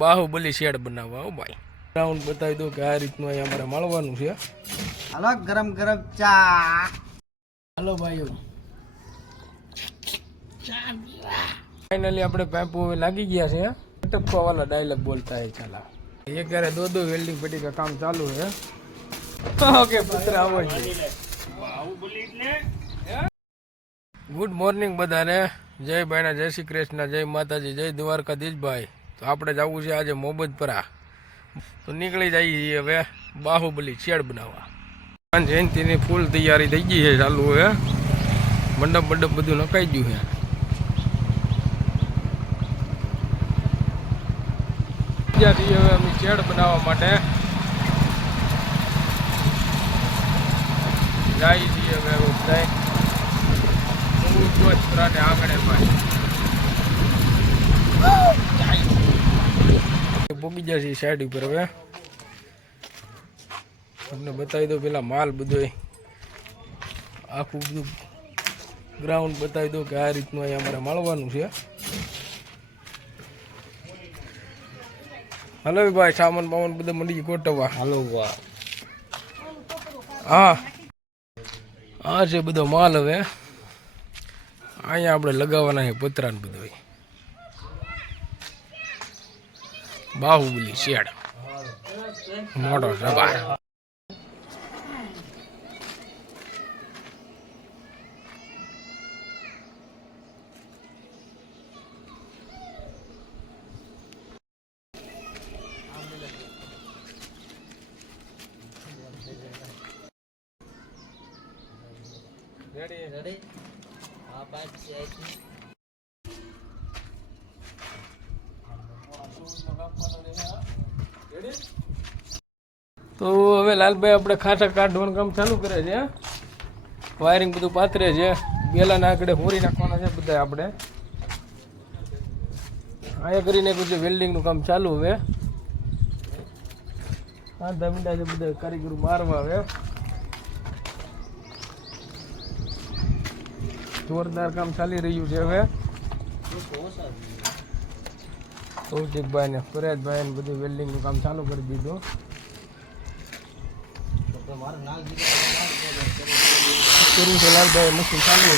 Baahubali shade બનાવવા હો ભાઈ. રાઉન્ડ બતાવી દો કે આ રીતનું અહીંયા અમારે મળવાનું છે. હાલો ગરમ ગરમ ચા. હાલો ભાઈઓ, ફાઇનલી આપણે પાઇપો લાગી ગયા છે. ટપકા વાળા ડાયલોગ બોલતા है ચાલા. ये कह रहे दो वेल्डिंग पट्टी का काम चालू है. ओके पुत्र આવો છે. ગુડ મોર્નિંગ બધાને. જય ભાઈના જય શ્રી કૃષ્ણ, જય માતાજી, જય દ્વારકાધીશ ભાઈ. તો આપણે જવું છે આજે મોબદપરા. તો નીકળી જઈએ છીએ હવે બાહુબલી શેડ બનાવવા. જયંતિની ફૂલ તૈયારી થઈ ગઈ છે, ચાલુ છે. મંડપ બધું નખાઈ ગયું છે. ત્યાંથી હવે અમે શેડ બનાવવા માટે જાય છીએ. હવે બધા આંગણે પોગી જશે સાઈડ ઉપર. હવે તમને બતાવી દો પેલા માલ બધો આખું બધું ગ્રાઉન્ડ બતાવી દો કે આ રીતનું અહીંયા અમારે મળવાનું છે. હલો ભાઈ, સામાન બામાન બધું મંડી ગોઠવવા. હાલો વાહ. હા આ છે બધો માલ. હવે અહીંયા આપણે લગાવવાના છે પતરા ને બધું. બાહુબલી શેડ મોટો જબાર. રેડી આ બાદ છે. તો હવે લાલભાઈ આપણે ખાસા કાઢવાનું કામ ચાલુ કરે છે. વાયરિંગ બધું પાથરે છે. બેલાના આંકડે હોરી નાખવાના છે બધા આપણે. અહીંયા કરીને બધું વેલ્ડિંગનું કામ ચાલુ. હવે હા ધમીડા છે બધા કારીગરો મારવા. હવે જોરદાર કામ ચાલી રહ્યું છે. હવે કૌશિકભાઈ ને ફરિયાદભાઈ ને બધું વેલ્ડિંગનું કામ ચાલુ કરી દીધું. લાલભાઈ મશીન ચાલુ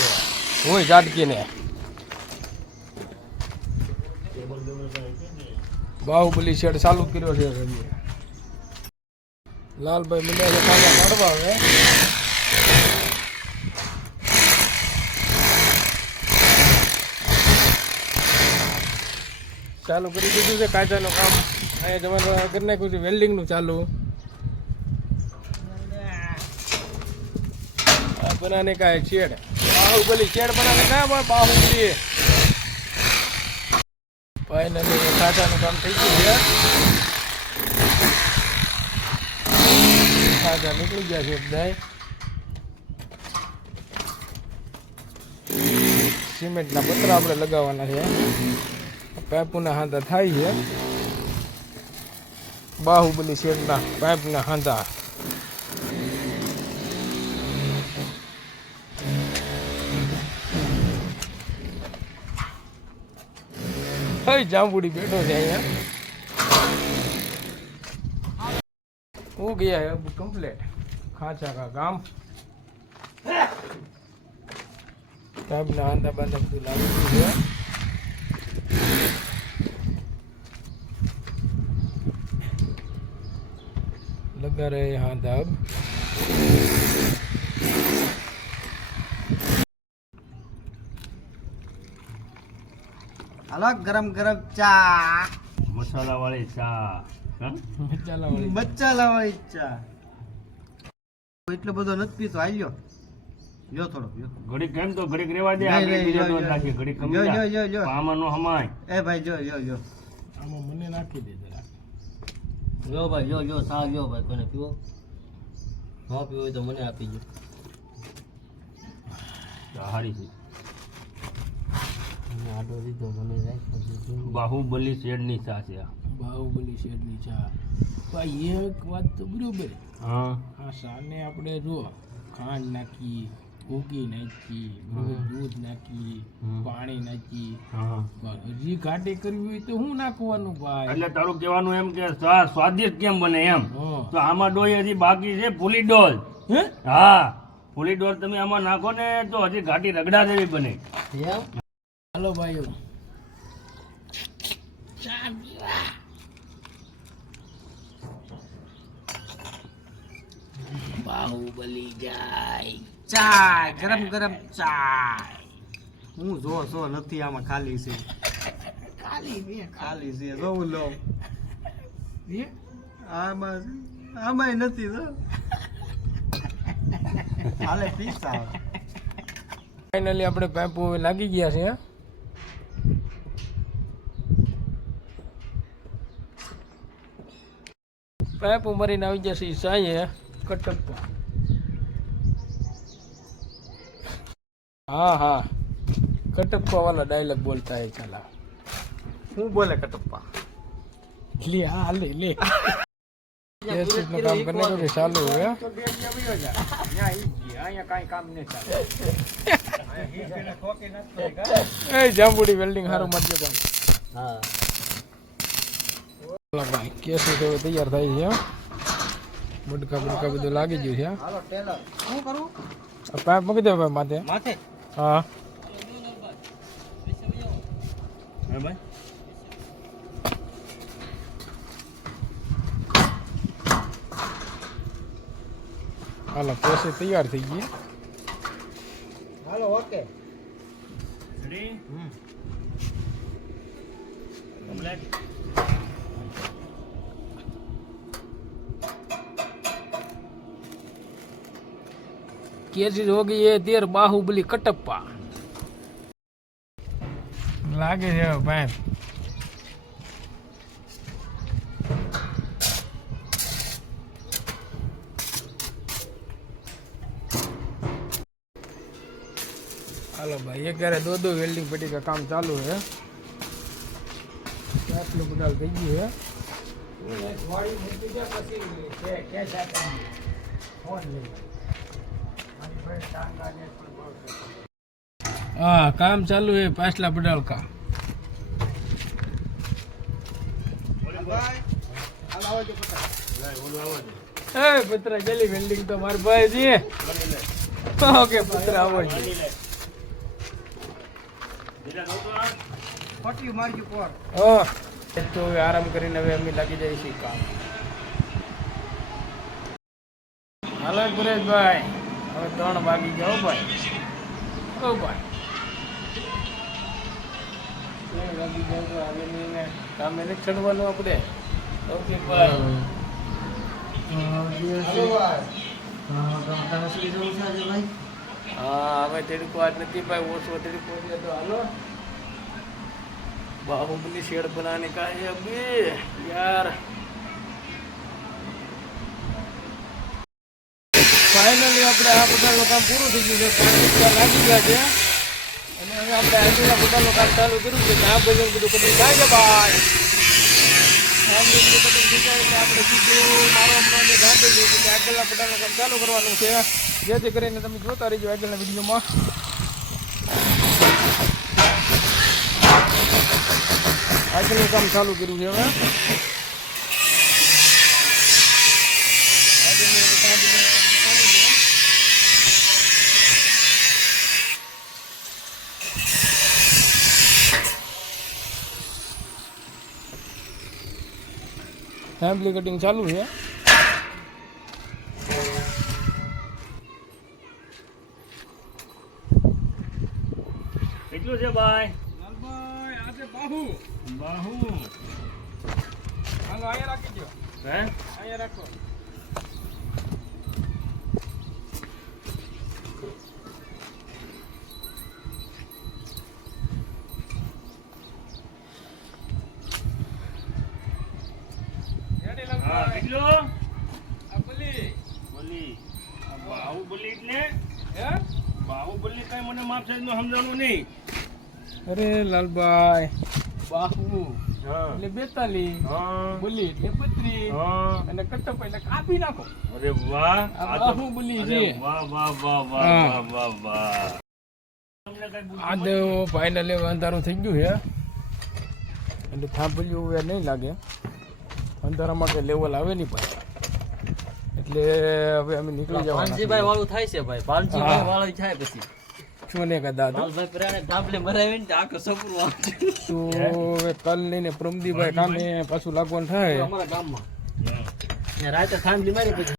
હોય ઝાટકીને. બાહુબલી શેડ ચાલુ કર્યો છે. લાલભાઈ મિલ્યા છે પાછા પાડવા. હવે ચાલુ કરી દીધું છે કાચાનું કામ. અહીંયા તમારે કરી નાખ્યું છે વેલ્ડિંગનું ચાલુ. बनाने का है शेड. बाहुबली शेड बनाने का है बाहुबली. फाइनली काचाનું કામ થઈ ગયું છે. કાચા નીકળી ગયા છે બધા. સિમેન્ટના પતરા આપણે લગાવવાના છે. પાઇપના હાંધા થાય છે. બાહુબલી શેડના પાઇપના હાંધા. जामुड़ी बैठो से અહીંયા हो गया है अब कंप्लीट खाचा का काम. तब ना आंदा बंदा બધું લાગી ગયું છે. लगा रहे यहाँ दब. હાલો ગરમ ગરમ ચા. મસાલા વાળી ચા. મસાલા વાળી ચા. એટલો બધો નથી પીતો. આલ્યો યો થોડો ઘડી કેમ તો ઘડીક રેવા દે. આપણે બીજો દોર નાખી ઘડી કમી જા. આમાં નો હમાય. એ ભાઈ જો આમાં મને નાખી દે જરા. યો ભાઈ જો સા યો ભાઈ. કોને પીવો? હા પીવો હોય તો મને આપી જો. હારી છે. આડો દીધો મને રાખ. બાહુબલી શેડની ચા છે. બાહુબલી શેડની ચા. ભાઈ એક વાત તો બરોબર. હા આ સાને આપણે જો ખાંડ નાખી, ઘૂગી નાખી, દૂધ નાખી, પાણી નાખી. હા. હજી ઘાટી કરવી હોય તો શું નાખવાનું ભાઈ? એટલે તારું કહેવાનું એમ કે સ્વાદિષ્ટ કેમ બને એમ. હા. તો આમાં ડોય હજી બાકી છે ફૂલી ડોલ. હે? હા, ફૂલી ડોલ તમે આમાં નાખો ને તો હજી ઘાટી રગડા જેવી બને. એમ હાલો ભાઈઓ. બાહુબલી જાય. ચાય ગરમ ગરમ ચાય. હું જો નથી આમાં ખાલી છે. ખાલી છે જોવું લો. આમાં નથી જો. હાલે પીસા. ફાઇનલી આપણે પાઇપો લાગી ગયા છે. પાઇપો મરીને આવી ગયા છે સાંજે કટપ્પા. हाँ हाँ कटप्पा वाला डायलॉग बोलता है चला. હું બોલે કટપ્પા. ले हाँ ले ले ये चीज काम करने को भी चालू हो गया. ए जांबुड़ी वेल्डिंग हारो मत जो भाई. હા चलो भाई केस तो तैयार થઈ છે. બડકા બડકા બધું લાગી ગયું છે. હાલો ટેલર શું કરું આ પાઇપ મૂકી દે ભાઈ માથે. માથે. હા હે ભાઈ? હાલો કેસ તૈયાર થઈ ગઈ. Hello okay. Ready? Complete. Case हो गई है देर बाहुबली कटप्पा. लागे છે ભાઈ. हेलो भाई ये कह रहे दो वेल्डिंग पट्टी का काम चालू है. 4 किलो पटाल થઈ ગઈ है. हाँ काम चालू है पाछला पटाल का. ભાઈ હાલ આવો જો પટા. ए पुत्रा जल्दी वेल्डिंग तो मार भाई जी. ओके पुत्रा आवो जी. બીજા દો તો આ. ફટ્યું મારજો પર. हाँ तो आराम કરીને હવે અમે લાગી જાય છે કામ. હાલો પરેશભાઈ હવે 3 વાગી જાઓ ભાઈ. ઓ ભાઈ 3 વાગી જાઓ તો હવે ને કામે ને ચડવાનું આપણે. ઓકે ભાઈ. હાલો ભાઈ. તમે શું જવું છે આજે ભાઈ? હા હવે તડકો આજ નથી ભાઈ ઓછો તડકો છે તો હાલો. बाहुबली शेड बनाने का है अभी यार. फाइनली આપણે આ પટાળનું કામ પૂરું થઈ ગયું છે. 5 રૂપિયા લાગી ગયા છે અને હવે આપણે આગળના પટાળનું કામ ચાલુ કર્યું છે. આ બધું કટિંગ થાય છે ભાઈ. આ બધું કટિંગ થઈ જાય એટલે આપણે સીધું મારો હમણાં ઘાટ થઈ ગયું છે. આગળના પટાળનું કામ ચાલુ કરવાનું છે જેથી કરીને તમે જોતા રહીજો આગળના વિડીયોમાં. આગળનું કામ ચાલુ કર્યું છે હવે. ફેમિલી કટિંગ ચાલુ છે. કેટલું છે ભાઈ? લાલભાઈ આજે બાહુ બાહુ. હાલો અહીંયા રાખી દો. હે? અહીંયા રાખો. રેડી હા, લાલભાઈ. કેટલું? આ બોલી. બોલી. આ બાહુબલી એટલે? હે? બાહુબલી કઈ મને માપ સાઈઝ નું સમજાણું નહીં. અરે લાલભાઈ બાહુ હા. એટલે 42, હા. બુલી એટલે 32 હા. અને કટપ એટલે કાપી નાખો. અરે વાહ આ આ તો બાહુબલી અરે છે. વાહ વાહ વાહ વાહ હા. વાહ વાહ વાહ આ તો ફાઇનલી અંધારું થઈ ગયું છે એટલે થાંભલ્યું હવે નહીં લાગે. અંધારામાં કે લેવલ આવે નહીં ભાઈ, એટલે હવે અમે નીકળી જવાના પાનજીભાઈ વાળું થાય છે ભાઈ, પાનજીભાઈ હા. વાળું થાય પછી છું ને કદા તો લાલભાઈ પરાણે ધાબલે મરાવીને તો આખો સપનું આવશે હવે કાલ લઈને પ્રમદીભાઈ કામે પાછું લાગવાનું થાય. અમારા ગામમાં રાતે થાંભલી મારી પછી